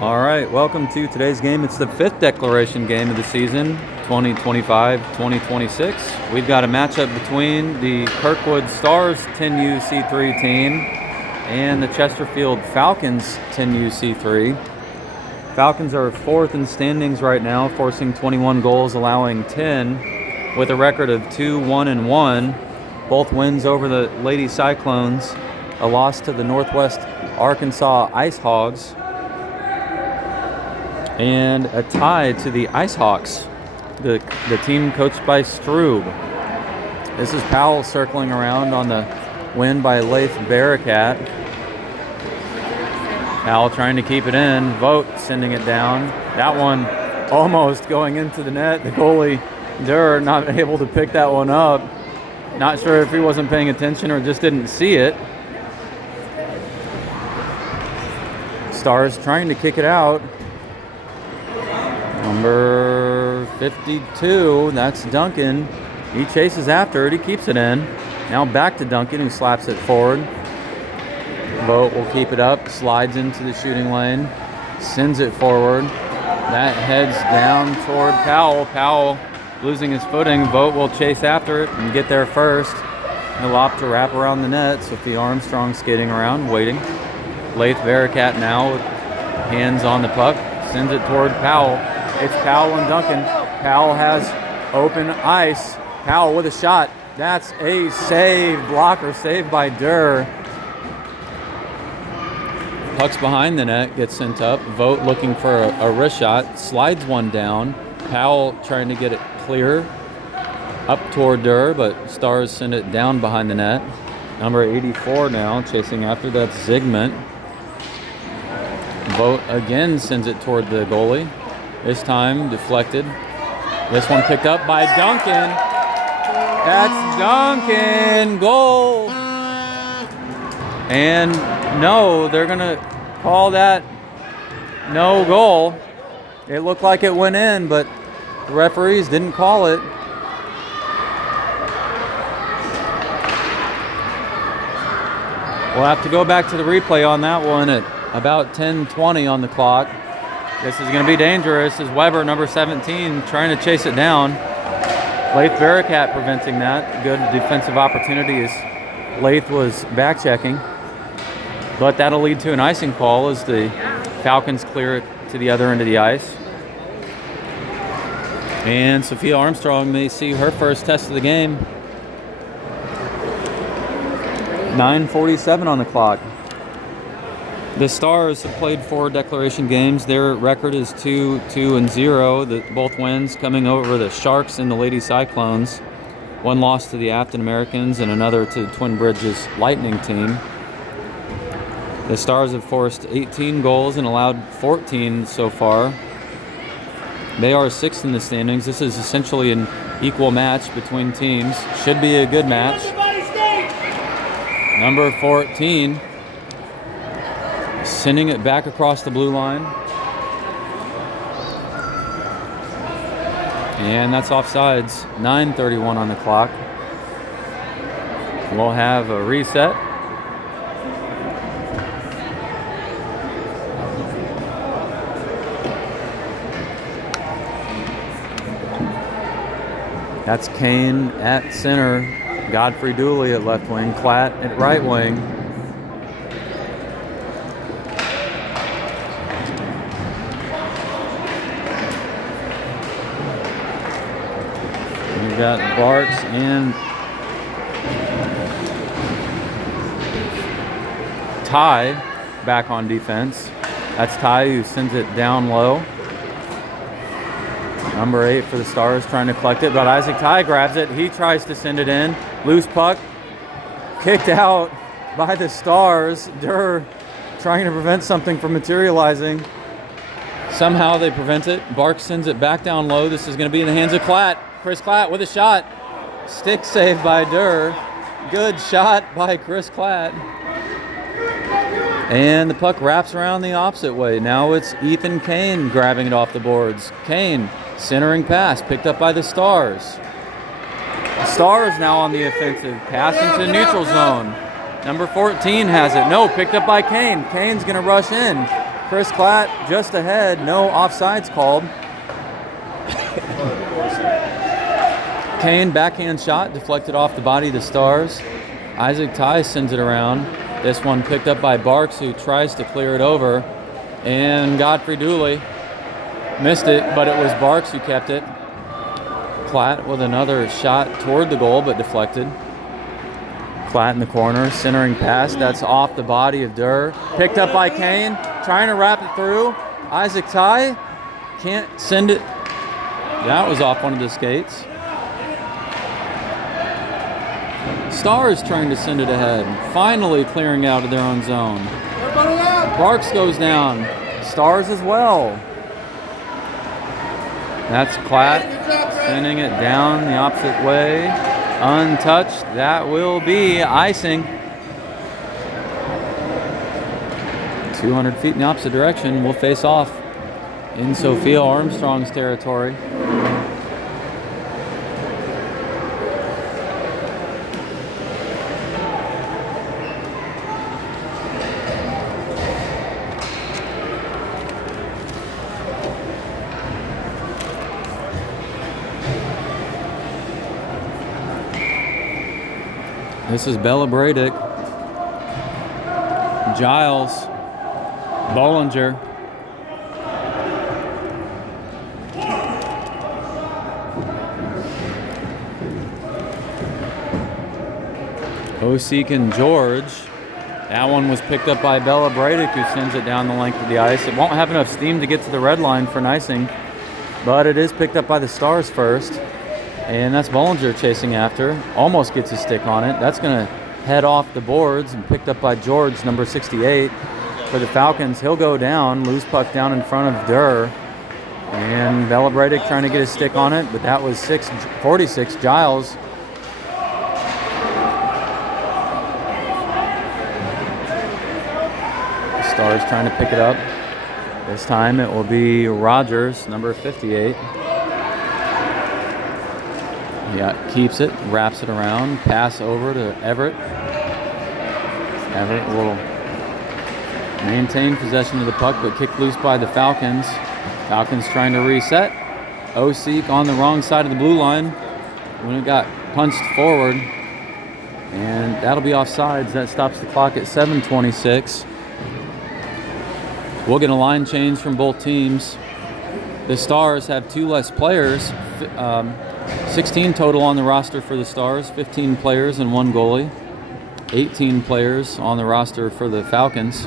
All right, welcome to today's game. It's the fifth declaration game of the season, 2025-2026. We've got a matchup between the Kirkwood Stars 10U-C3 team and the Chesterfield Falcons 10U-C3. Falcons are fourth in standings right now, forcing 21 goals, allowing 10, with a record of 2-1-1. Both wins over the Lady Cyclones, a loss to the Northwest Arkansas Ice Hogs, and a tie to the Ice Hawks, the team coached by Strube. This is Powell circling around on the win by Leith Bearcat. Powell trying to keep it in. Vogt sending it down. That one almost going into the net. The goalie, Durr, not able to pick that one up. Not sure if he wasn't paying attention or just didn't see it. Stars trying to kick it out. Number 52, that's Duncan. He chases after it, he keeps it in. Now back to Duncan, who slaps it forward. Vogt will keep it up, slides into the shooting lane, sends it forward. That heads down toward Powell. Powell losing his footing. Vogt will chase after it and get there first. He'll opt to wrap around the net. Sophia Armstrong skating around, waiting. Leith Bearcat now with hands on the puck, sends it toward Powell. It's Powell and Duncan. Powell has open ice. Powell with a shot. That's a save, blocker save by Durr. Puck's behind the net, gets sent up. Vogt looking for a wrist shot, slides one down. Powell trying to get it clear up toward Durr, but Stars send it down behind the net. Number 84 now chasing after, that's Zygmunt. Vogt again sends it toward the goalie. This time deflected. This one picked up by Duncan. That's Duncan, goal. And no, they're gonna call that no goal. It looked like it went in, but the referees didn't call it. We'll have to go back to the replay on that one at about 10:20 on the clock. This is going to be dangerous as Weber, number 17, trying to chase it down. Leith Bearcat preventing that. Good defensive opportunity as Leith was back checking. But that'll lead to an icing call as the Falcons clear it to the other end of the ice. And Sophia Armstrong may see her first test of the game. 9:47 on the clock. The Stars have played 4 declaration games. Their record is 2-2-0. Both wins coming over the Sharks and the Lady Cyclones. One loss to the Afton Americans and another to Twin Bridges Lightning team. The Stars have forced 18 goals and allowed 14 so far. They are 6th in the standings. This is essentially an equal match between teams. Should be a good match. Number 14. Sending it back across the blue line. And that's offsides. 9:31 on the clock. We'll have a reset. That's Kane at center. Godfrey Dooley at left wing. Klatt at right wing. We've got Barks and Ty back on defense. That's Ty who sends it down low. Number 8 for the Stars trying to collect it, but Isaac Ty grabs it. He tries to send it in. Loose puck. Kicked out by the Stars. Durr trying to prevent something from materializing. Somehow they prevent it. Barks sends it back down low. This is going to be in the hands of Klatt. Chris Klatt with a shot. Stick save by Durr. Good shot by Chris Klatt. And the puck wraps around the opposite way. Now it's Ethan Kane grabbing it off the boards. Kane, centering pass, picked up by the Stars. The Stars now on the offensive. Pass into the neutral zone. Number 14 has it. No, picked up by Kane. Kane's going to rush in. Chris Klatt just ahead. No offsides called. Kane backhand shot deflected off the body of the Stars. Isaac Ty sends it around. This one picked up by Barks, who tries to clear it over. And Godfrey Dooley missed it, but it was Barks who kept it. Klatt with another shot toward the goal, but deflected. Klatt in the corner, centering pass. That's off the body of Durr. Picked up by Kane, trying to wrap it through. Isaac Ty can't send it. That was off one of the skates. Stars trying to send it ahead. Finally clearing out of their own zone. Barks goes down. Stars as well. That's Klatt sending it down the opposite way. Untouched. That will be icing. 200 feet in the opposite direction. We'll face off in Sophia Armstrong's territory. This is Bella Bradick, Giles, Bollinger. Osik and George. That one was picked up by Bella Bradick, who sends it down the length of the ice. It won't have enough steam to get to the red line for icing, but it is picked up by the Stars first. And that's Bollinger chasing after. Almost gets a stick on it. That's going to head off the boards and picked up by George, number 68. For the Falcons, he'll go down. Loose puck down in front of Durr. And Bella Bradick trying to get a stick on it, but that was 46 Giles. Stars trying to pick it up. This time it will be Rogers, number 58. Yeah, keeps it, wraps it around, pass over to Everett. Everett will maintain possession of the puck, but kicked loose by the Falcons. Falcons trying to reset. Osik on the wrong side of the blue line when it got punched forward. And that'll be offsides. That stops the clock at 7:26. We'll get a line change from both teams. The Stars have 2 less players. 16 total on the roster for the Stars, 15 players and 1 goalie. 18 players on the roster for the Falcons.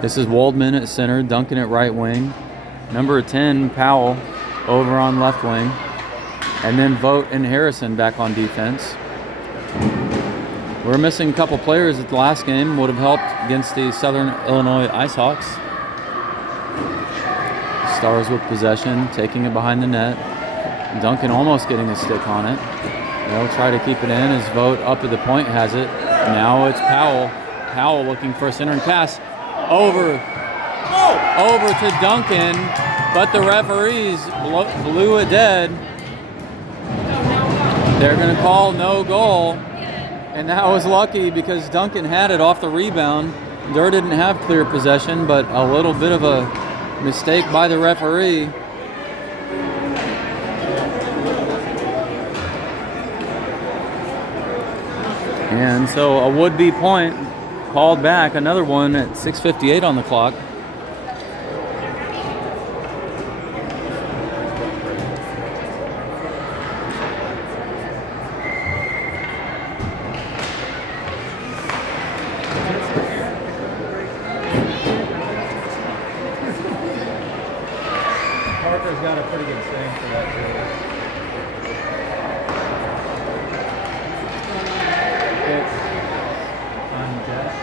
This is Waldman at center, Duncan at right wing. Number 10, Powell, over on left wing. And then Vogt and Harrison back on defense. We're missing a couple players at the last game. Would have helped against the Southern Illinois IceHawks. Stars with possession, taking it behind the net. Duncan almost getting a stick on it. They'll try to keep it in as Vogt up at the point has it. Now it's Powell. Powell looking for a centering pass. Over to Duncan, but the referees blew it dead. They're going to call no goal, and that was lucky because Duncan had it off the rebound. Durr didn't have clear possession, but a little bit of a mistake by the referee. And so a would-be point called back, another one at 6:58 on the clock. Parker's got a pretty good saying for that too. It's unjust.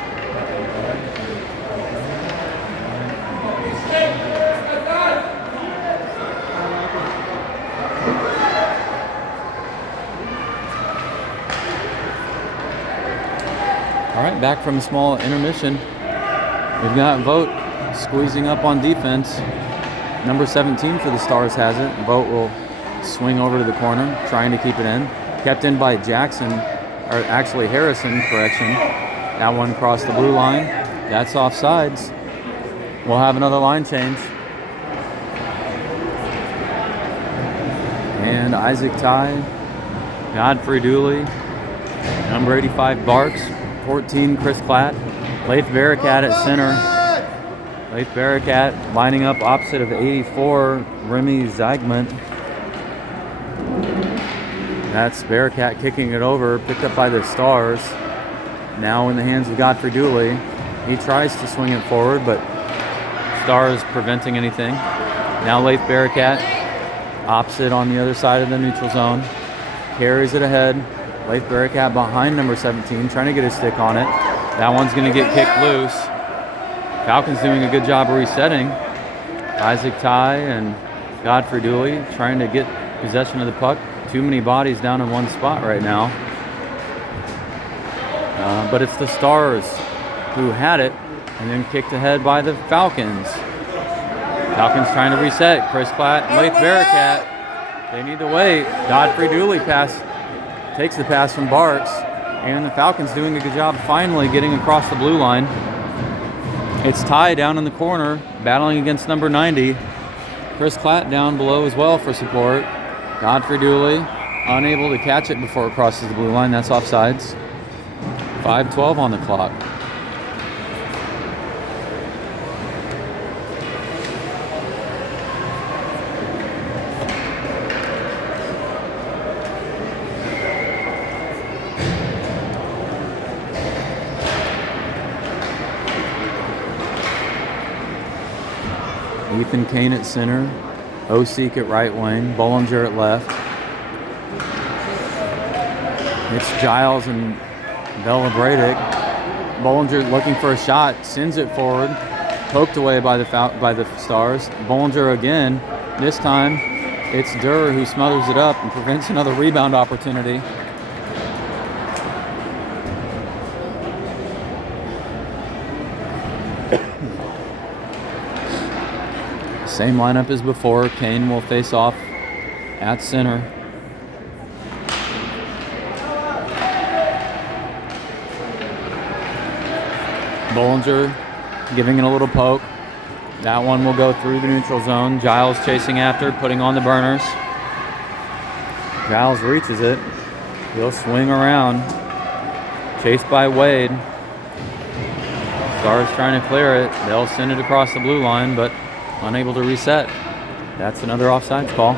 All right, back from a small intermission. We've got Vogt squeezing up on defense. Number 17 for the Stars has it. Vogt will swing over to the corner, trying to keep it in. Kept in by Jackson, or actually Harrison, correction. That one crossed the blue line. That's offsides. we'll have another line change. And Isaac Ty, Godfrey Dooley, number 85 Barks, 14 Chris Klatt, Leif Barakat at center. Leif Barakat lining up opposite of 84 Remy Zagman. That's Barakat kicking it over, picked up by the Stars. Now in the hands of Godfrey Dooley. He tries to swing it forward, but Stars preventing anything. Now Leif Barakat, opposite on the other side of the neutral zone. Carries it ahead. Leif Barakat behind number 17, trying to get a stick on it. That one's going to get kicked loose. Falcons doing a good job of resetting. Isaac Ty and Godfrey Dooley trying to get possession of the puck. Too many bodies down in one spot right now. But it's the Stars who had it and then kicked ahead by the Falcons. Falcons trying to reset. Chris Klatt and Leif Barakat. They need to wait. Godfrey Dooley takes the pass from Barks. And the Falcons doing a good job finally getting across the blue line. It's Ty down in the corner, battling against number 90. Chris Klatt down below as well for support. Godfrey Dooley unable to catch it before it crosses the blue line. That's offsides. 5:12 on the clock. Ethan Kane at center, Osik at right wing, Bollinger at left. It's Giles and Bella Bradick. Bollinger looking for a shot, sends it forward, poked away by the Stars. Bollinger again. This time, it's Durr who smothers it up and prevents another rebound opportunity. Same lineup as before. Kane will face off at center. Bollinger giving it a little poke. That one will go through the neutral zone. Giles chasing after, putting on the burners. Giles reaches it. He'll swing around. Chased by Wade. Stars trying to clear it. They'll send it across the blue line, but unable to reset. That's another offsides call.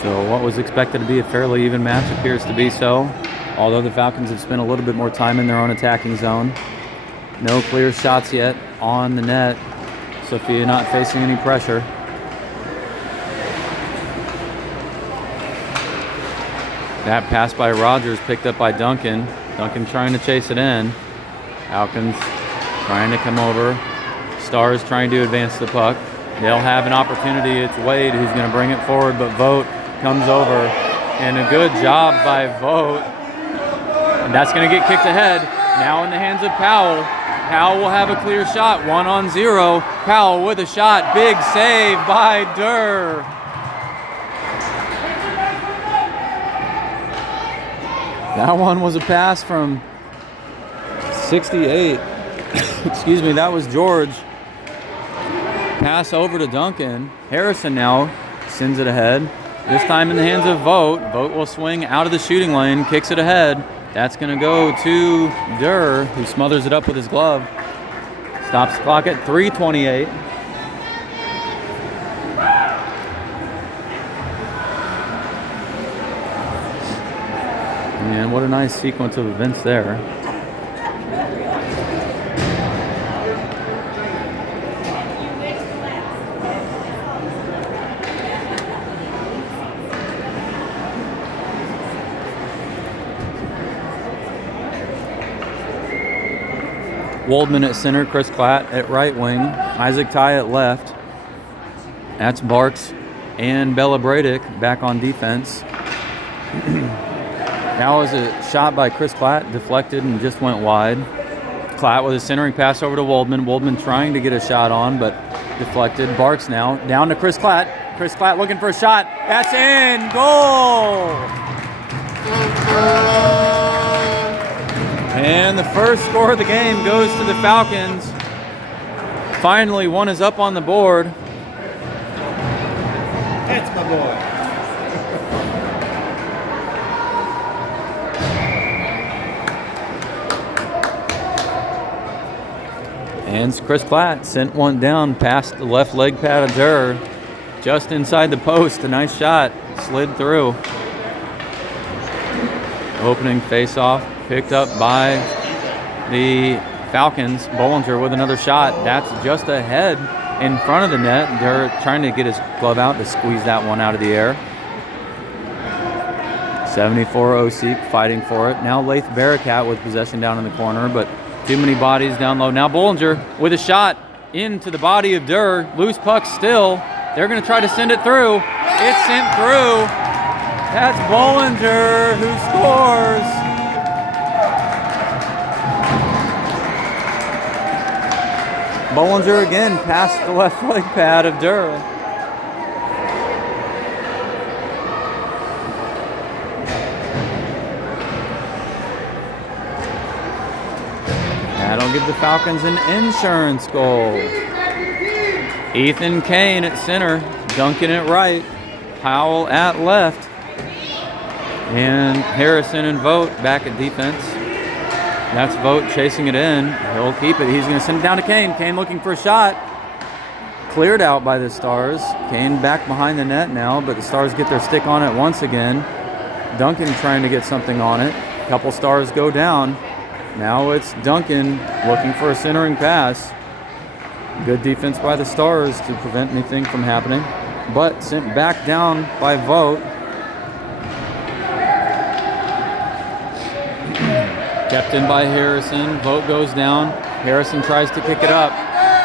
So what was expected to be a fairly even match appears to be so, although the Falcons have spent a little bit more time in their own attacking zone. No clear shots yet on the net. Sophia not facing any pressure. That pass by Rogers picked up by Duncan. Duncan trying to chase it in. Falcons trying to come over. Stars trying to advance the puck. They'll have an opportunity. It's Wade who's going to bring it forward, but Vogt comes over. And a good job by Vogt. And that's going to get kicked ahead. Now in the hands of Powell. Powell will have a clear shot. 1-on-0. Powell with a shot. Big save by Durr. That one was a pass from 68. Excuse me, that was George. Pass over to Duncan. Harrison now sends it ahead. This time in the hands of Vogt. Vogt will swing out of the shooting lane, kicks it ahead. That's going to go to Durr, who smothers it up with his glove. Stops the clock at 3:28. And what a nice sequence of events there. Waldman at center, Chris Klatt at right wing, Isaac Ty at left. That's Barks and Bella Bradick back on defense. Now is a shot by Chris Klatt, deflected and just went wide. Klatt with a centering pass over to Waldman. Waldman trying to get a shot on, but deflected. Barks now down to Chris Klatt. Chris Klatt looking for a shot. That's in. Goal! the first score of the game goes to the Falcons. Finally, one is up on the board. That's my boy. And Chris Platt sent one down past the left leg pad of Durr. Just inside the post, a nice shot, slid through. Opening face-off, picked up by the Falcons. Bollinger with another shot. That's just ahead in front of the net. Durr trying to get his glove out to squeeze that one out of the air. 74 OC fighting for it. Now Lath Bearcat with possession down in the corner, but too many bodies down low. Now Bollinger with a shot into the body of Durr. Loose puck still. They're going to try to send it through. It's sent through. That's Bollinger who scores. Bollinger again past the left leg pad of Durr. That'll give the Falcons an insurance goal. Ethan Kane at center, Duncan at right, Powell at left, and Harrison and Vogt back at defense. That's Vogt chasing it in. He'll keep it. He's going to send it down to Kane. Kane looking for a shot. Cleared out by the Stars. Kane back behind the net now, but the Stars get their stick on it once again. Duncan trying to get something on it. A couple Stars go down. Now it's Duncan looking for a centering pass. Good defense by the Stars to prevent anything from happening, but sent back down by Vogt. Kept in by Harrison. Vogt goes down. Harrison tries to kick it up.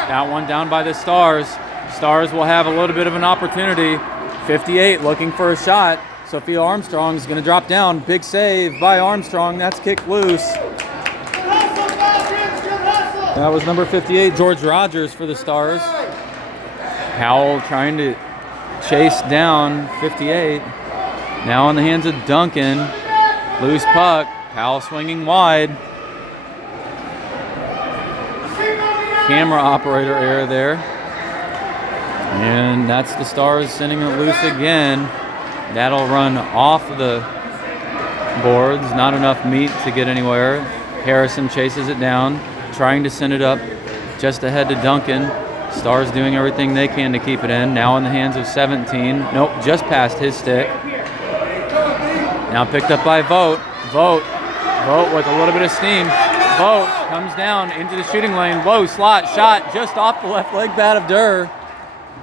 That one down by the Stars. Stars will have a little bit of an opportunity. 58 looking for a shot. Sophia Armstrong is going to drop down. Big save by Armstrong. That's kicked loose. That was number 58, George Rogers for the Stars. Powell trying to chase down 58. Now in the hands of Duncan. Loose puck. Powell swinging wide. Camera operator error there. And that's the Stars sending it loose again. That'll run off the boards. Not enough meat to get anywhere. Harrison chases it down, trying to send it up just ahead to Duncan. Stars doing everything they can to keep it in. Now in the hands of 17. Nope, just past his stick. Now picked up by Vogt. Vogt with a little bit of steam. Vogt comes down into the shooting lane. Low slot shot just off the left leg pad of Durr.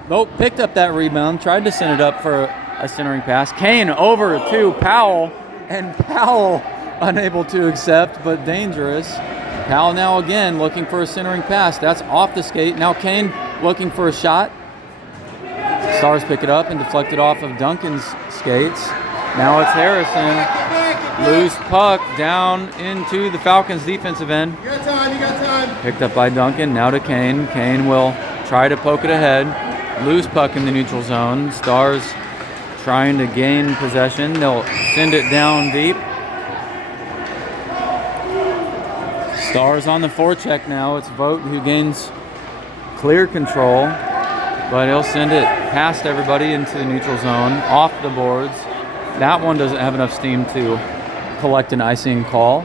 Vogt picked up that rebound, tried to send it up for a centering pass. Kane over to Powell, and Powell unable to accept, but dangerous. Powell now again looking for a centering pass. That's off the skate. Now Kane looking for a shot. Stars pick it up and deflect it off of Duncan's skates. Now it's Harrison. Loose puck down into the Falcons' defensive end. You got time. Picked up by Duncan. Now to Kane. Kane will try to poke it ahead. Loose puck in the neutral zone. Stars trying to gain possession. They'll send it down deep. Stars on the forecheck now. It's Vogt who gains clear control, but he'll send it past everybody into the neutral zone, off the boards. That one doesn't have enough steam to collect an icing call.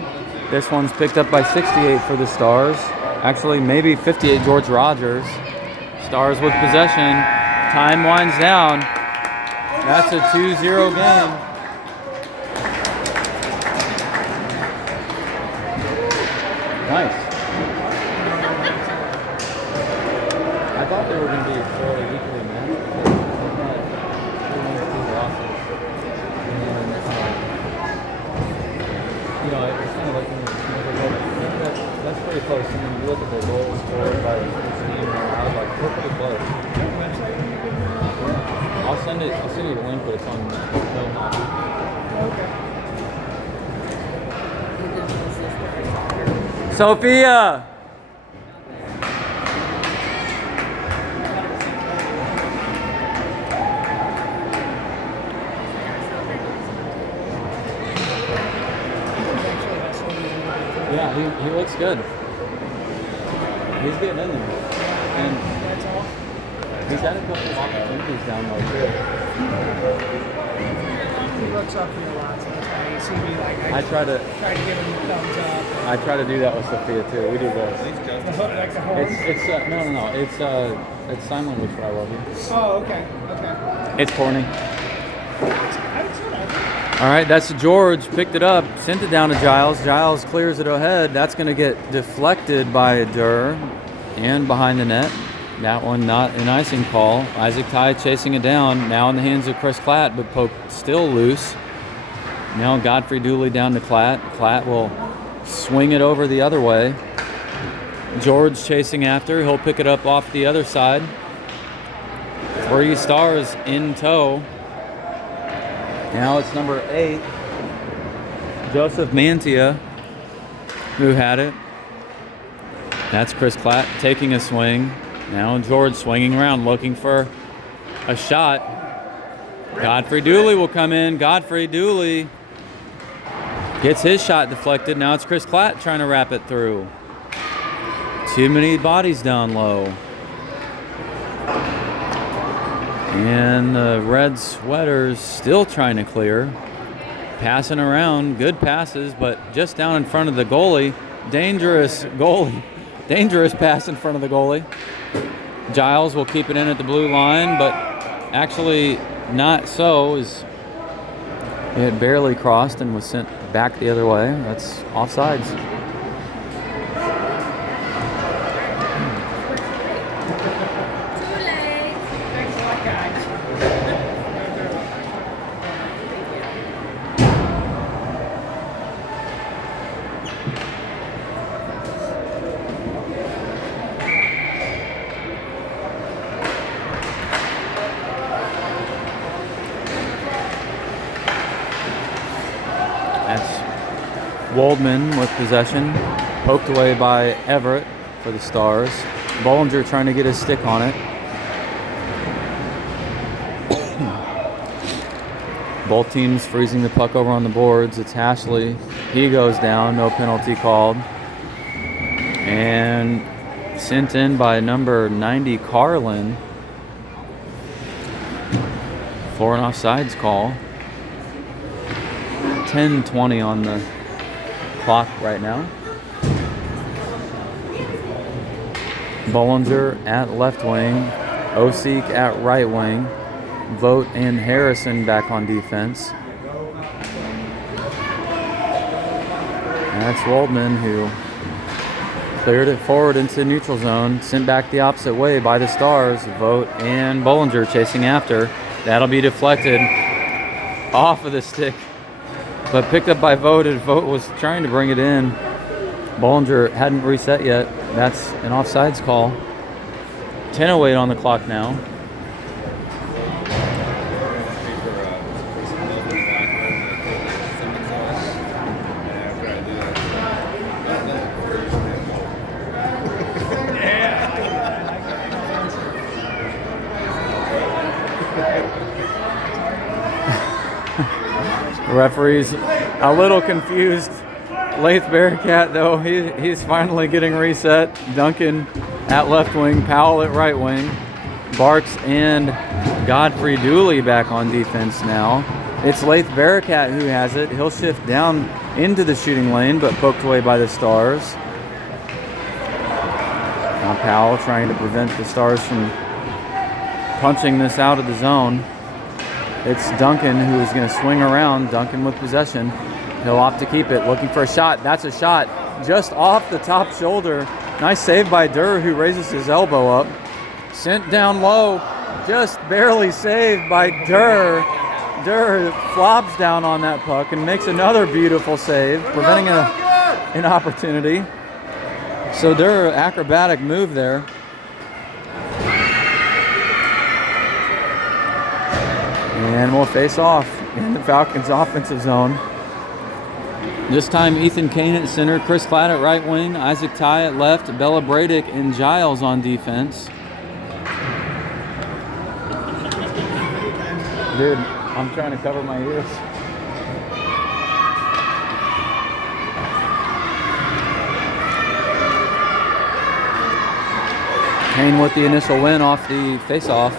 This one's picked up by 68 for the Stars. Actually, maybe 58 George Rogers. Stars with possession. Time winds down. That's a 2-0 game. Nice. I thought they were going to be fairly equally matched. You know, it's kind of like when that's pretty close. And then you look at the goals scored by each team, I was like, perfectly close. I'll send you the link, but it's on Phil Hockey. Sophia! Yeah, he looks good. He's getting in there. And That's all. he's had a couple of opportunities down low too. He looks up here a lot, so that's why you see me like I try to give him the thumbs up. I try to do that with Sophia too. We do this. The hook, like the horn. It's no. It's sign language for I love you. Oh, okay. It's corny. I didn't see that. All right, that's George. Picked it up, sent it down to Giles. Giles clears it ahead. That's going to get deflected by Durr and behind the net. That one not an icing call. Isaac Ty chasing it down. Now in the hands of Chris Klatt, but poke still loose. Now Godfrey Dooley down to Klatt. Klatt will swing it over the other way. George chasing after. He'll pick it up off the other side. 3 Stars in tow. Now it's number 8, Joseph Mantia, who had it. That's Chris Klatt taking a swing. Now George swinging around looking for a shot. Godfrey Dooley will come in. Godfrey Dooley gets his shot deflected. Now it's Chris Klatt trying to wrap it through. Too many bodies down low. And the red sweaters still trying to clear. Passing around, good passes, but just down in front of the goalie. Dangerous goalie. Dangerous pass in front of the goalie. Giles will keep it in at the blue line, but actually not so, as it had barely crossed and was sent back the other way. That's offsides. Waldman with possession, poked away by Everett for the Stars. Bollinger trying to get his stick on it. Both teams freezing the puck over on the boards. It's Hashley. He goes down, no penalty called. And sent in by number 90, Carlin, for an offsides call. 10:20 on the clock right now. Bollinger at left wing, Osik at right wing, Vogt and Harrison back on defense. And that's Waldman, who cleared it forward into the neutral zone, sent back the opposite way by the Stars. Vogt and Bollinger chasing after. That'll be deflected off of the stick, but picked up by Vogt, and Vogt was trying to bring it in. Bollinger hadn't reset yet. That's an offsides call. 10:08 on the clock now. The referee's a little confused. Lath Bearcat, though, he's finally getting reset. Duncan at left wing, Powell at right wing. Barks and Godfrey Dooley back on defense now. It's Lath Bearcat who has it. He'll shift down into the shooting lane, but poked away by the Stars. Now Powell trying to prevent the Stars from punching this out of the zone. It's Duncan who is going to swing around. Duncan with possession. He'll opt to keep it, looking for a shot. That's a shot just off the top shoulder. Nice save by Durr, who raises his elbow up. Sent down low, just barely saved by Durr. Durr flops down on that puck and makes another beautiful save, preventing an opportunity. So Durr, acrobatic move there. And we'll face off in the Falcons' offensive zone. This time Ethan Kane at center, Chris Klatt at right wing, Isaac Ty at left, Bella Bradick and Giles on defense. Dude, I'm trying to cover my ears. Kane with the initial win off the face-off.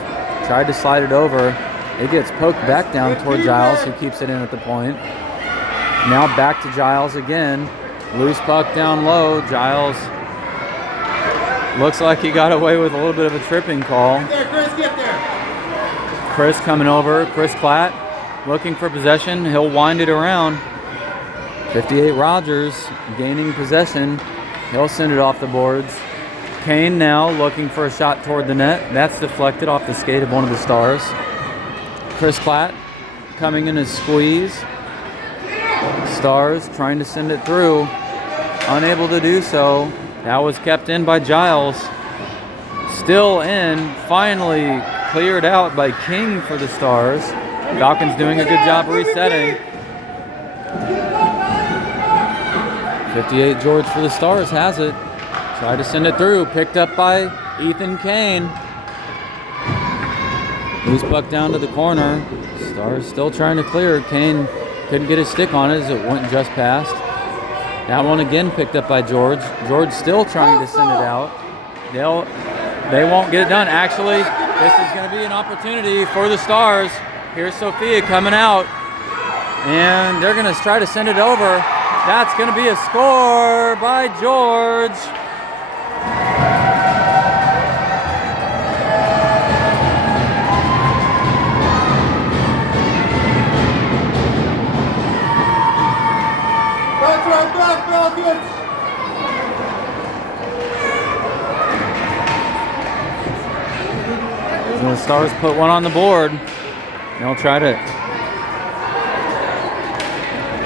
Tried to slide it over. It gets poked back down toward Giles, who keeps it in at the point. Now back to Giles again. Loose puck down low. Giles looks like he got away with a little bit of a tripping call. Get there, Chris, get there. Chris coming over. Chris Klatt looking for possession. He'll wind it around. 58 Rogers gaining possession. He'll send it off the boards. Kane now looking for a shot toward the net. That's deflected off the skate of one of the Stars. Chris Klatt coming in a squeeze. Stars trying to send it through. Unable to do so. That was kept in by Giles. Still in. Finally cleared out by King for the Stars. Falcons doing a good job resetting. 58 George for the Stars has it. Tried to send it through. Picked up by Ethan Kane. Loose puck down to the corner. Stars still trying to clear. Kane couldn't get his stick on it as it went just past. That one again picked up by George. George still trying to send it out. They won't get it done. Actually, this is going to be an opportunity for the Stars. Here's Sophia coming out. And they're going to try to send it over. That's going to be a score by George. That's right back, Falcons. The Stars put one on the board. They'll try to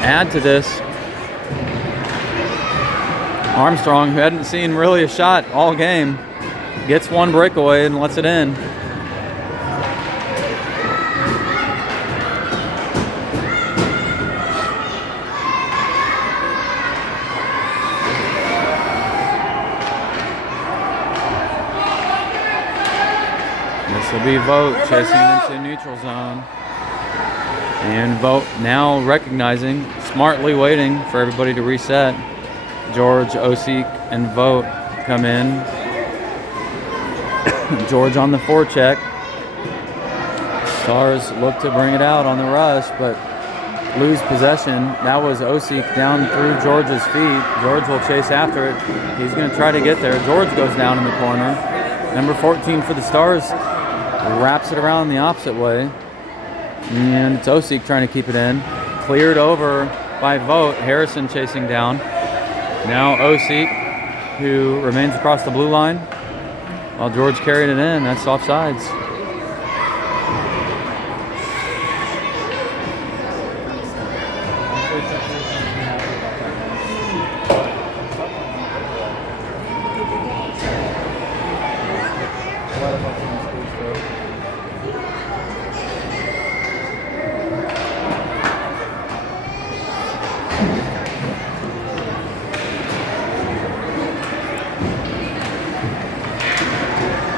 add to this. Armstrong, who hadn't seen really a shot all game, gets one breakaway and lets it in. This will be Vogt chasing into neutral zone. And Vogt now recognizing, smartly waiting for everybody to reset. George, Osik, and Vogt come in. George on the forecheck. Stars look to bring it out on the rush, but lose possession. That was Osik down through George's feet. George will chase after it. He's going to try to get there. George goes down in the corner. Number 14 for the Stars wraps it around the opposite way. And it's Osik trying to keep it in. Cleared over by Vogt. Harrison chasing down. Now Osik, who remains across the blue line, while George carried it in. That's offsides.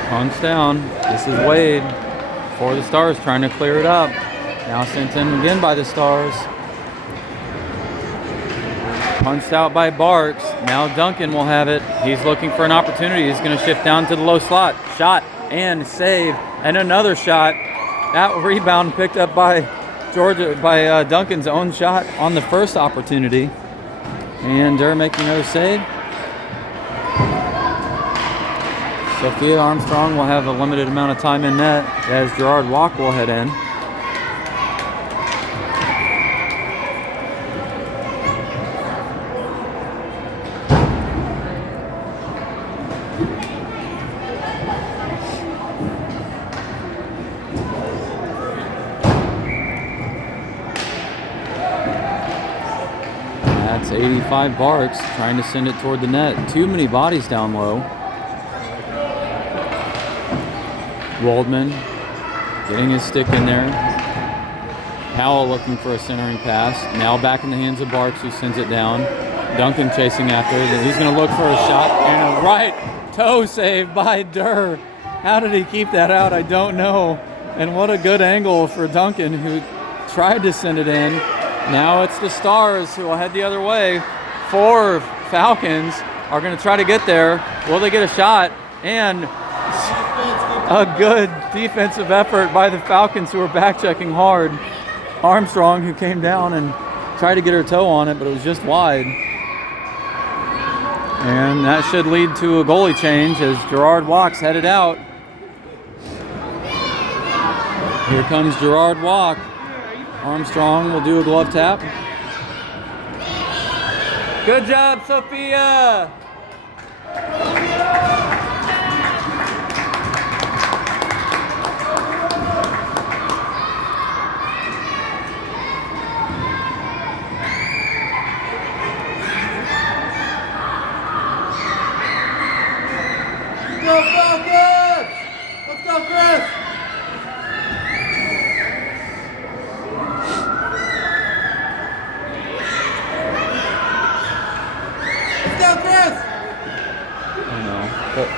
Punch down. This is Wade for the Stars trying to clear it up. Now sent in again by the Stars. Punched out by Barks. Now Duncan will have it. He's looking for an opportunity. He's going to shift down to the low slot. Shot and save. And another shot. That rebound picked up by Duncan's own shot on the first opportunity. And they're making another save. Sophia Armstrong will have a limited amount of time in net as Gerard Walk will head in. That's 85 Barks trying to send it toward the net. Too many bodies down low. Waldman getting his stick in there. Powell looking for a centering pass. Now back in the hands of Barks, who sends it down. Duncan chasing after it. He's going to look for a shot. And a right toe save by Durr. How did he keep that out? I don't know. And what a good angle for Duncan, who tried to send it in. Now it's the Stars who will head the other way. 4 Falcons are going to try to get there. Will they get a shot? And A good defensive effort by the Falcons, who were back checking hard. Armstrong, who came down and tried to get her toe on it, but it was just wide. And that should lead to a goalie change as Gerard Walk's headed out. Here comes Gerard Walk. Armstrong will do a glove tap. Good job, Sophia! Go Falcons! Let's go, Chris! Let's go, Chris! I know, but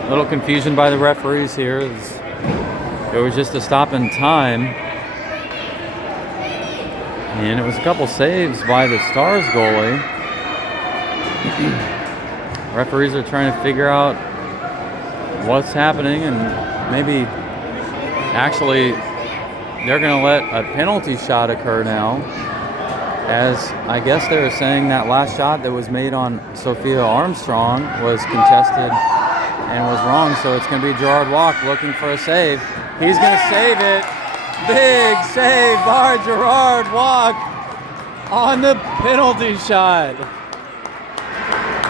a little confusion by the referees here. It was just a stop in time. And it was a couple saves by the Stars goalie. Referees are trying to figure out what's happening, and maybe actually they're going to let a penalty shot occur now, as I guess they were saying that last shot that was made on Sophia Armstrong was contested and was wrong, so it's going to be Gerard Walk looking for a save. He's going to save it. Big save by Gerard Walk on the penalty shot.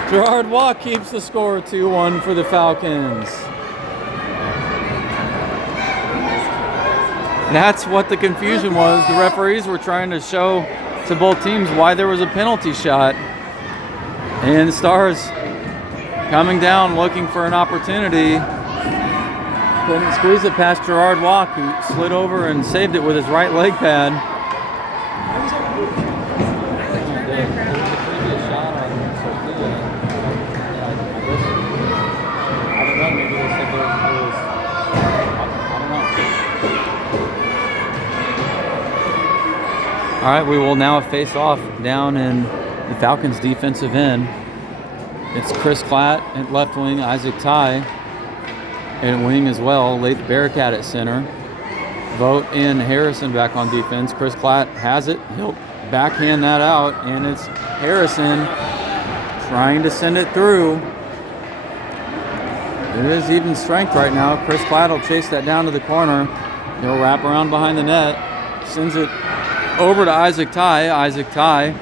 Gerard Walk keeps the score 2-1 for the Falcons. That's what the confusion was. The referees were trying to show to both teams why there was a penalty shot. And the Stars coming down looking for an opportunity. Couldn't squeeze it past Gerard Walk, who slid over and saved it with his right leg pad. All right, we will now face off down in the Falcons' defensive end. It's Chris Klatt at left wing, Isaac Ty at wing as well, Lath Bearcat at center. Vogt and Harrison back on defense. Chris Klatt has it. He'll backhand that out, and it's Harrison trying to send it through. It is even strength right now. Chris Klatt will chase that down to the corner. He'll wrap around behind the net, sends it over to Isaac Ty. Isaac Ty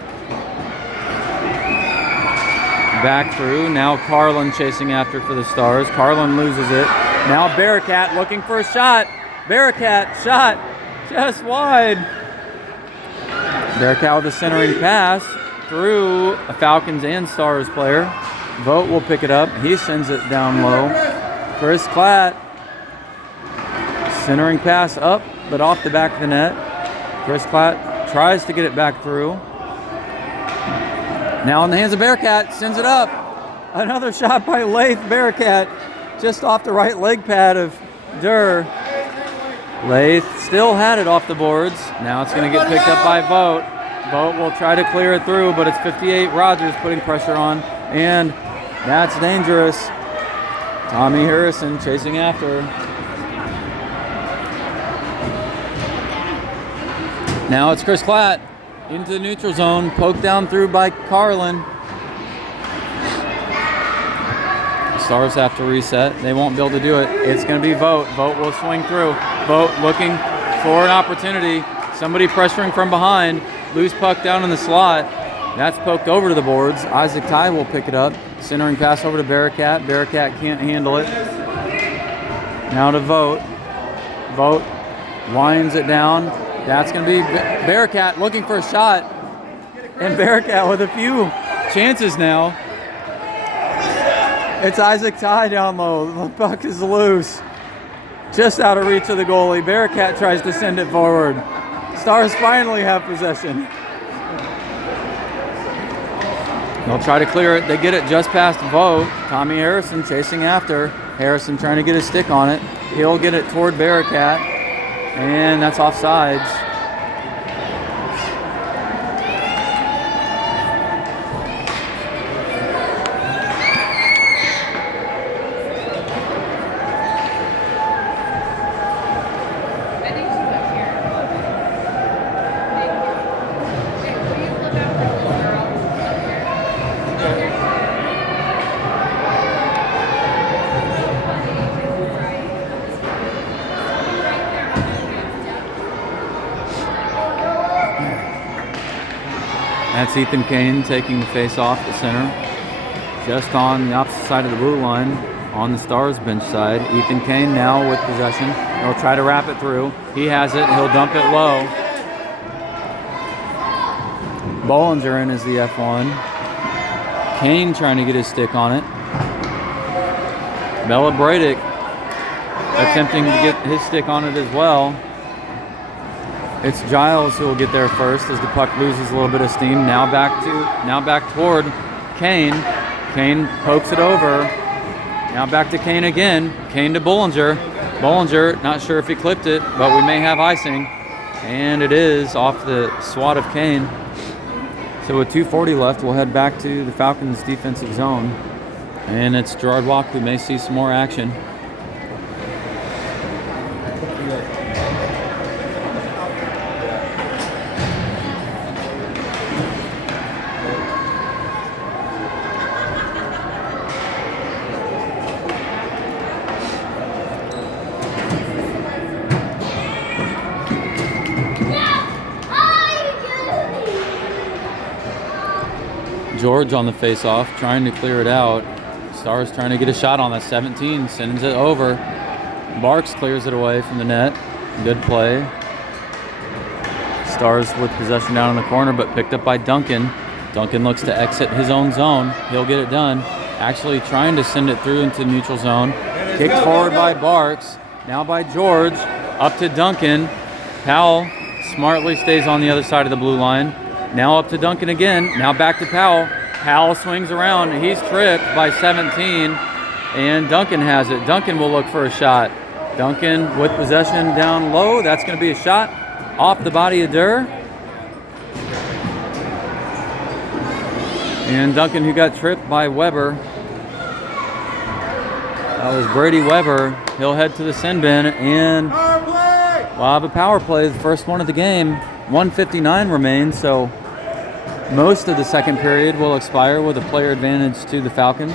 back through. Now Carlin chasing after for the Stars. Carlin loses it. Now Bearcat looking for a shot. Bearcat shot just wide. Bearcat with a centering pass through a Falcons and Stars player. Vogt will pick it up. He sends it down low. Chris Klatt. Centering pass up, but off the back of the net. Chris Klatt tries to get it back through. Now in the hands of Bearcat, sends it up. Another shot by Lath Bearcat, just off the right leg pad of Durr. Lath still had it off the boards. Now it's going to get picked up by Vogt. Vogt will try to clear it through, but it's 58 Rogers putting pressure on, and that's dangerous. Tommy Harrison chasing after. Now it's Chris Klatt into the neutral zone, poked down through by Carlin. The Stars have to reset. They won't be able to do it. It's going to be Vogt. Vogt will swing through. Vogt looking for an opportunity. Somebody pressuring from behind. Loose puck down in the slot. That's poked over to the boards. Isaac Ty will pick it up. Centering pass over to Bearcat. Bearcat can't handle it. Now to Vogt. Vogt winds it down. That's going to be Bearcat looking for a shot. And Bearcat with a few chances now. It's Isaac Ty down low. The puck is loose. Just out of reach of the goalie. Bearcat tries to send it forward. Stars finally have possession. They'll try to clear it. They get it just past Vogt. Tommy Harrison chasing after. Harrison trying to get his stick on it. He'll get it toward Bearcat. And that's offsides. That's Ethan Kane taking the face off the center. Just on the opposite side of the blue line, on the Stars bench side. Ethan Kane now with possession. He'll try to wrap it through. He has it. He'll dump it low. Bollinger in as the F1. Kane trying to get his stick on it. Bella Bradick attempting to get his stick on it as well. It's Giles who will get there first as the puck loses a little bit of steam. Now back toward Kane. Kane pokes it over. Now back to Kane again. Kane to Bollinger. Bollinger, not sure if he clipped it, but we may have icing. And it is off the swat of Kane. So with 2:40 left, we'll head back to the Falcons' defensive zone. And it's Gerard Walk who may see some more action. George on the face-off, trying to clear it out. Stars trying to get a shot on that. 17, sends it over. Barks clears it away from the net. Good play. Stars with possession down in the corner, but picked up by Duncan. Duncan looks to exit his own zone. He'll get it done. Actually trying to send it through into the neutral zone. Kicked forward by Barks. Now by George. Up to Duncan. Powell smartly stays on the other side of the blue line. Now up to Duncan again. Now back to Powell. Powell swings around. He's tripped by 17. And Duncan has it. Duncan will look for a shot. Duncan with possession down low. That's going to be a shot off the body of Durr. And Duncan, who got tripped by Weber. That was Brady Weber. He'll head to the sin bin. And we'll have a power play, the first one of the game. 1:59 remains, so most of the second period will expire with a player advantage to the Falcons.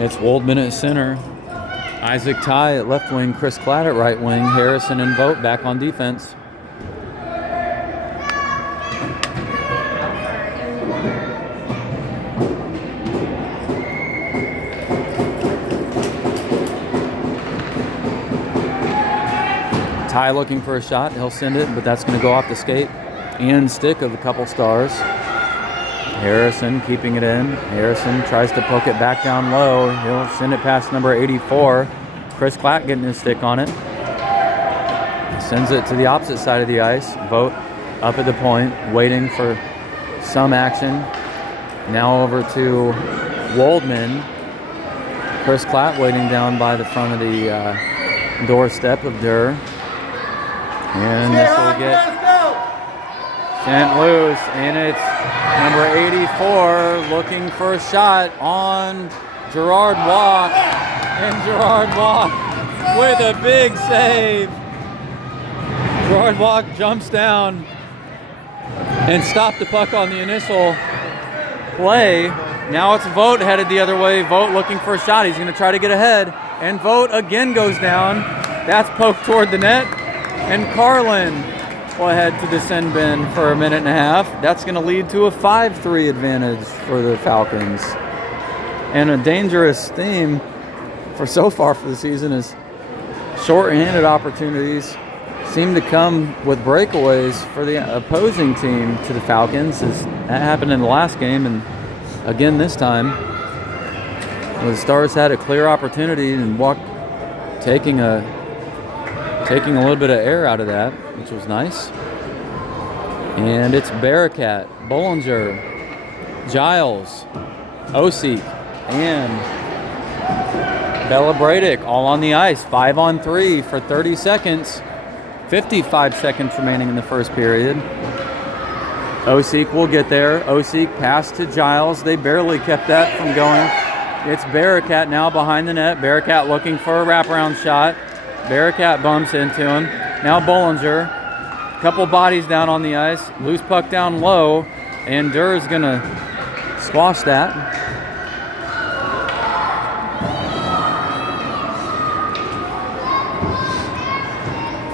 It's Waldman at center, Isaac Ty at left wing, Chris Klatt at right wing, Harrison and Vogt back on defense. Ty looking for a shot, he'll send it, but that's going to go off the skate and stick of a couple Stars. Harrison keeping it in. Harrison tries to poke it back down low. He'll send it past number 84. Chris Klatt getting his stick on it. Sends it to the opposite side of the ice. Vogt up at the point, waiting for some action. Now over to Waldman. Chris Klatt waiting down by the front of the doorstep of Durr. And this will get sent loose, and it's number 84 looking for a shot on Gerard Walk. And Gerard Walk with a big save. Gerard Walk jumps down and stopped the puck on the initial play. Now it's Vogt headed the other way. Vogt looking for a shot. He's going to try to get ahead. And Vogt again goes down. That's poked toward the net. And Carlin will head to the sin bin for a minute and a half. That's going to lead to a 5-3 advantage for the Falcons. And a dangerous theme for so far for the season is short-handed opportunities seem to come with breakaways for the opposing team to the Falcons. That happened in the last game and again this time. The Stars had a clear opportunity and taking a little bit of air out of that, which was nice. And it's Bearcat, Bollinger, Giles, Osik, and Bella Bradick all on the ice. 5-on-3 for 30 seconds. 55 seconds remaining in the first period. Osik will get there. Osik passed to Giles. They barely kept that from going. It's Bearcat now behind the net. Bearcat looking for a wraparound shot. Bearcat bumps into him. Now Bollinger. Couple bodies down on the ice. Loose puck down low. And Durr is going to squash that.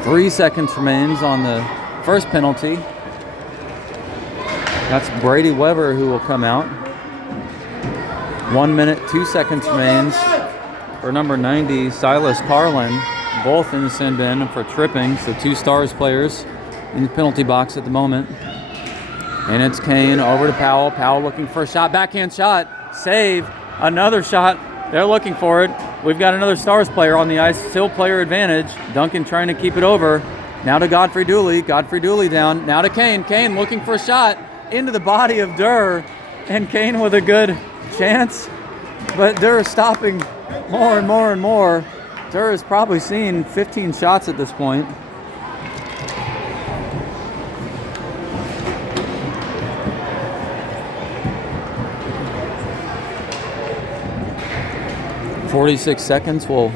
Three seconds remains on the first penalty. That's Brady Weber who will come out. 1 minute, 2 seconds remains for number 90, Silas Carlin, both in the sin bin for tripping. So 2 Stars players in the penalty box at the moment. And it's Kane over to Powell. Powell looking for a shot, backhand shot, save, another shot. They're looking for it. We've got another Stars player on the ice, still player advantage. Duncan trying to keep it over. Now to Godfrey Dooley. Godfrey Dooley down. Now to Kane. Kane looking for a shot into the body of Durr. And Kane with a good chance. But Durr is stopping more and more and more. Durr has probably seen 15 shots at this point. .46 seconds will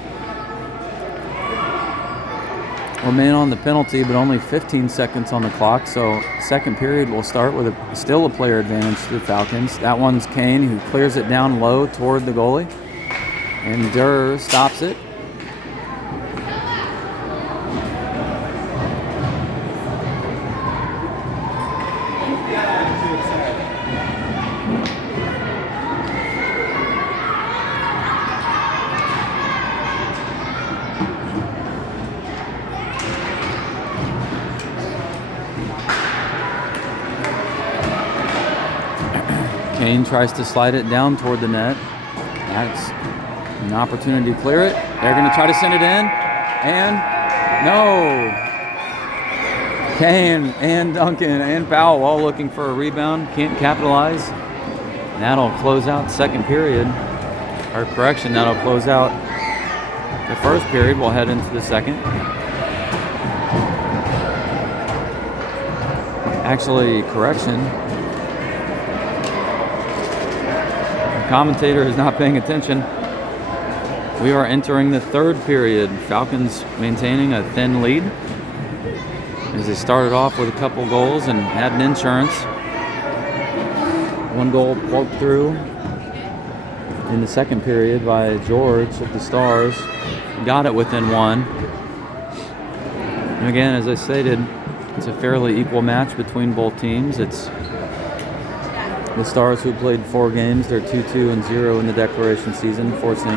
remain on the penalty, but only 15 seconds on the clock. So second period will start with still a player advantage to the Falcons. That one's Kane who clears it down low toward the goalie. And Durr stops it. Kane tries to slide it down toward the net. That's an opportunity to clear it. They're going to try to send it in. And no. Kane and Duncan and Powell all looking for a rebound. Can't capitalize. That'll close out second period. Or correction, that'll close out the first period. We'll head into the second. Actually, correction. Commentator is not paying attention. We are entering the third period. Falcons maintaining a thin lead as they started off with a couple goals and had an insurance. One goal poked through in the second period by George of the Stars. Got it within one. And again, as I stated, it's a fairly equal match between both teams. It's the Stars, who played 4 games, they're 2-2-0 in the declaration season, forcing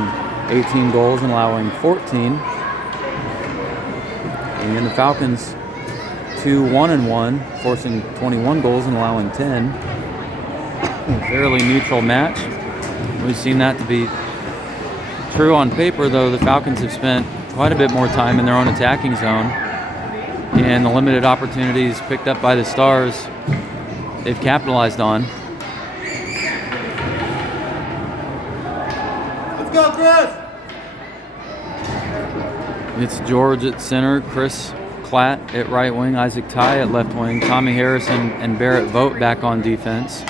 18 goals and allowing 14. And the Falcons, 2-1-1, forcing 21 goals and allowing 10. A fairly neutral match. We've seen that to be true on paper, though the Falcons have spent quite a bit more time in their own attacking zone. And the limited opportunities picked up by the Stars, they've capitalized on. Go, Chris! It's George at center, Chris Klatt at right wing, Isaac Ty at left wing, Tommy Harrison and Barrett Vogt back on defense.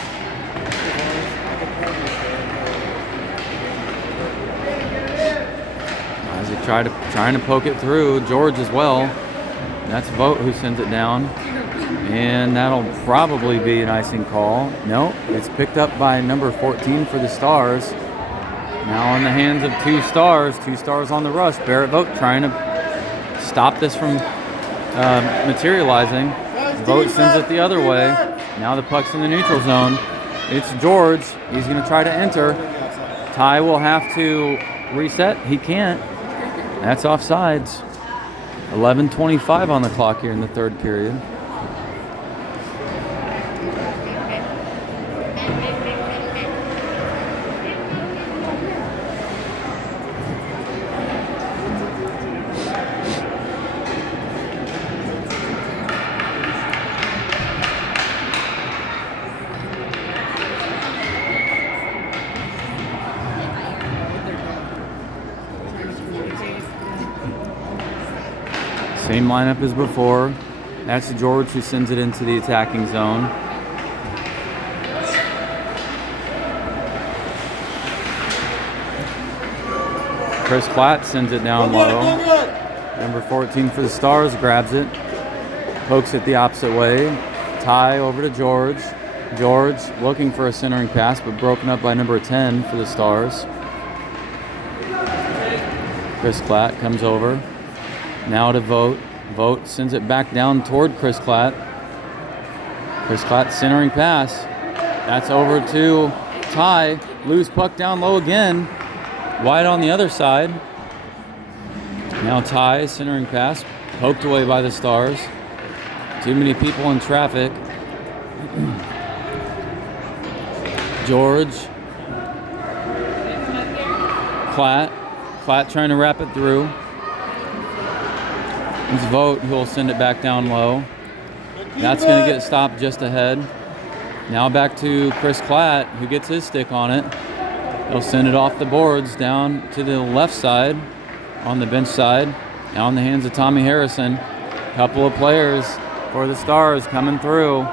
Isaac trying to poke it through, George as well. That's Vogt who sends it down. And that'll probably be an icing call. No, it's picked up by number 14 for the Stars. Now in the hands of 2 Stars on the rush. Barrett Vogt trying to stop this from materializing. Vogt sends it the other way. Now the puck's in the neutral zone. It's George. He's going to try to enter. Ty will have to reset. He can't. That's offsides. 11:25 on the clock here in the third period. Same lineup as before. That's George who sends it into the attacking zone. Chris Platt sends it down low. Number 14 for the Stars grabs it. Pokes it the opposite way. Ty over to George. George looking for a centering pass, but broken up by number 10 for the Stars. Chris Platt comes over. Now to Vogt. Vogt sends it back down toward Chris Platt. Chris Platt centering pass. That's over to Ty. Loose puck down low again. Wide on the other side. Now Ty centering pass. Poked away by the Stars. Too many people in traffic. George. Platt. Platt trying to wrap it through. It's Vogt who will send it back down low. That's going to get stopped just ahead. Now back to Chris Platt, who gets his stick on it. He'll send it off the boards down to the left side, on the bench side. Now in the hands of Tommy Harrison. Couple of players for the Stars coming through.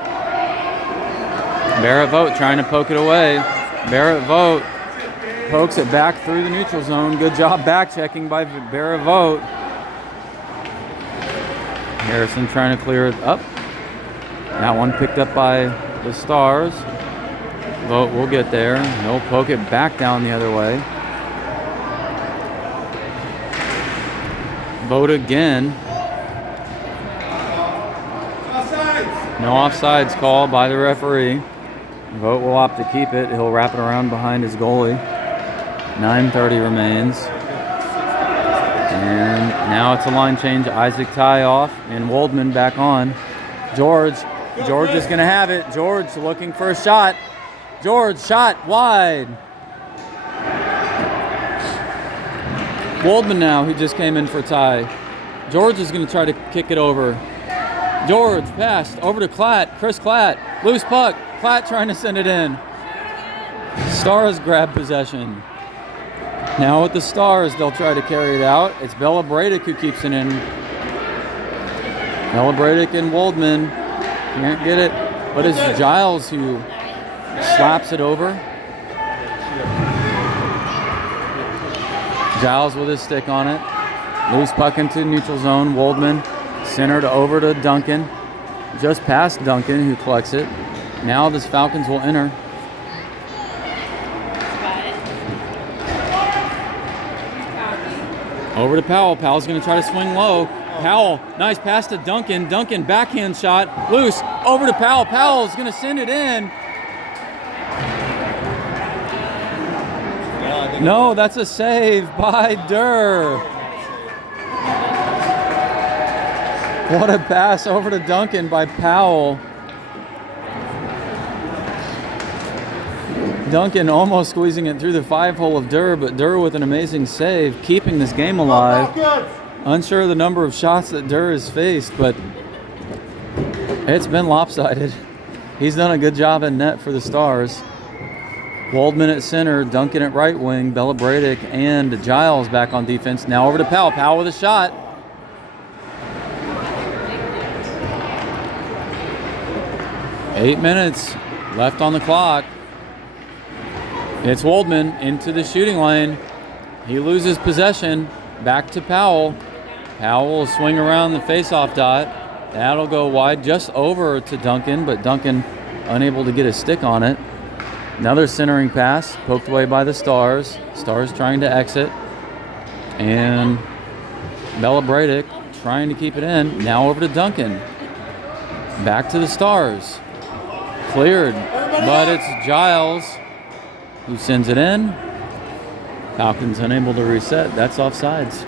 Barrett Vogt trying to poke it away. Barrett Vogt pokes it back through the neutral zone. Good job back checking by Barrett Vogt. Harrison trying to clear it up. That one picked up by the Stars. Vogt will get there. He'll poke it back down the other way. Vogt again. No offsides call by the referee. Vogt will opt to keep it. He'll wrap it around behind his goalie. 9:30 remains. And now it's a line change. Isaac Ty off and Waldman back on. George is going to have it. George looking for a shot. George shot wide. Waldman now, who just came in for Ty. George is going to try to kick it over. George passed over to Klatt. Chris Klatt. Loose puck. Klatt trying to send it in. Stars grab possession. Now with the Stars, they'll try to carry it out. It's Bella Bradick who keeps it in. Bella Bradick and Waldman can't get it, but it's Giles who slaps it over. Giles with his stick on it. Loose puck into neutral zone. Waldman centered over to Duncan. Just past Duncan who collects it. Now the Falcons will enter. Over to Powell. Powell's going to try to swing low. Powell, nice pass to Duncan. Duncan, backhand shot. Loose, over to Powell. Powell's going to send it in. No, that's a save by Durr. What a pass over to Duncan by Powell. Duncan almost squeezing it through the 5-hole of Durr, but Durr with an amazing save, keeping this game alive. Unsure of the number of shots that Durr has faced, but it's been lopsided. He's done a good job in net for the Stars. Waldman at center, Duncan at right wing, Bella Bradick and Giles back on defense. Now over to Powell. Powell with a shot. Eight minutes left on the clock. It's Waldman into the shooting lane. He loses possession. Back to Powell. Powell will swing around the faceoff dot. That'll go wide just over to Duncan, but Duncan unable to get a stick on it. Another centering pass, poked away by the Stars. Stars trying to exit. And Bella Bradick trying to keep it in. Now over to Duncan. Back to the Stars. Cleared, but it's Giles who sends it in. Falcons unable to reset. That's offsides.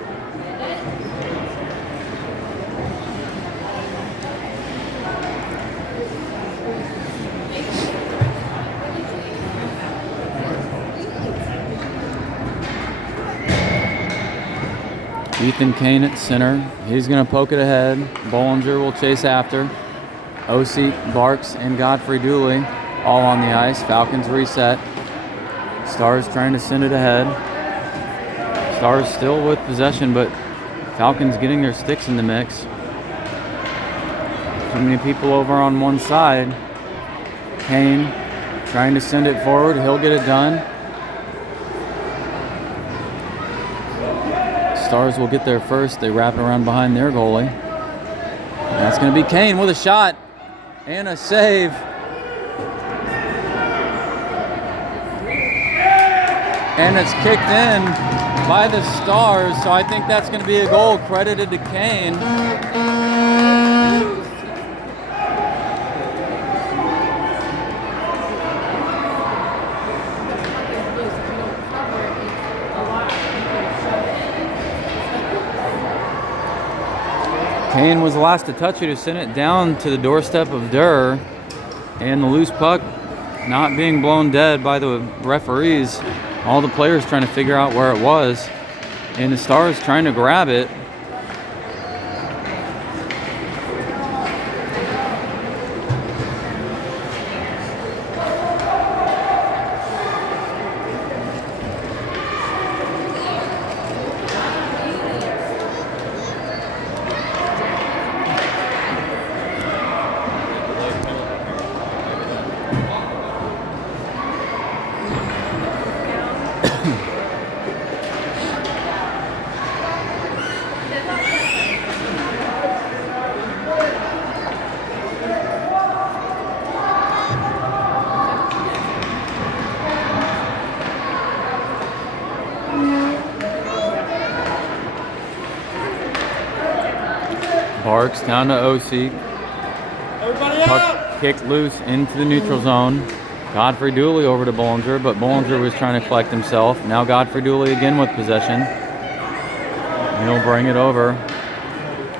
Ethan Kane at center. He's going to poke it ahead. Bollinger will chase after. OC, Barks, and Godfrey Dooley all on the ice. Falcons reset. Stars trying to send it ahead. Stars still with possession, but Falcons getting their sticks in the mix. Too many people over on one side. Kane trying to send it forward. He'll get it done. Stars will get there first. They wrap it around behind their goalie. And that's going to be Kane with a shot and a save. And it's kicked in by the Stars, so I think that's going to be a goal credited to Kane. Kane was the last to touch it, who sent it down to the doorstep of Durr, and the loose puck not being blown dead by the referees. All the players trying to figure out where it was, and the Stars trying to grab it. Barks down to OC. Everybody Puck up! kicked loose into the neutral zone. Godfrey Dooley over to Bollinger, but Bollinger was trying to collect himself. Now Godfrey Dooley again with possession. He'll bring it over.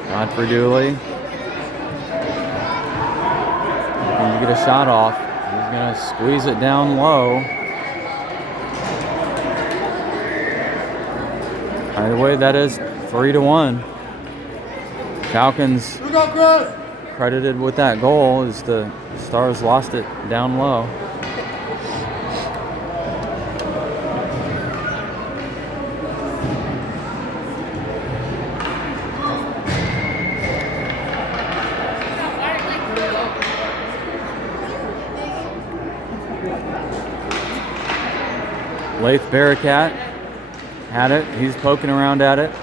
Godfrey Dooley. Looking to get a shot off. He's going to squeeze it down low. Either way, that is 3-1. Falcons Here we go, Chris! credited with that goal as the Stars lost it down low. Leith Bearcat had it. He's poking around at it.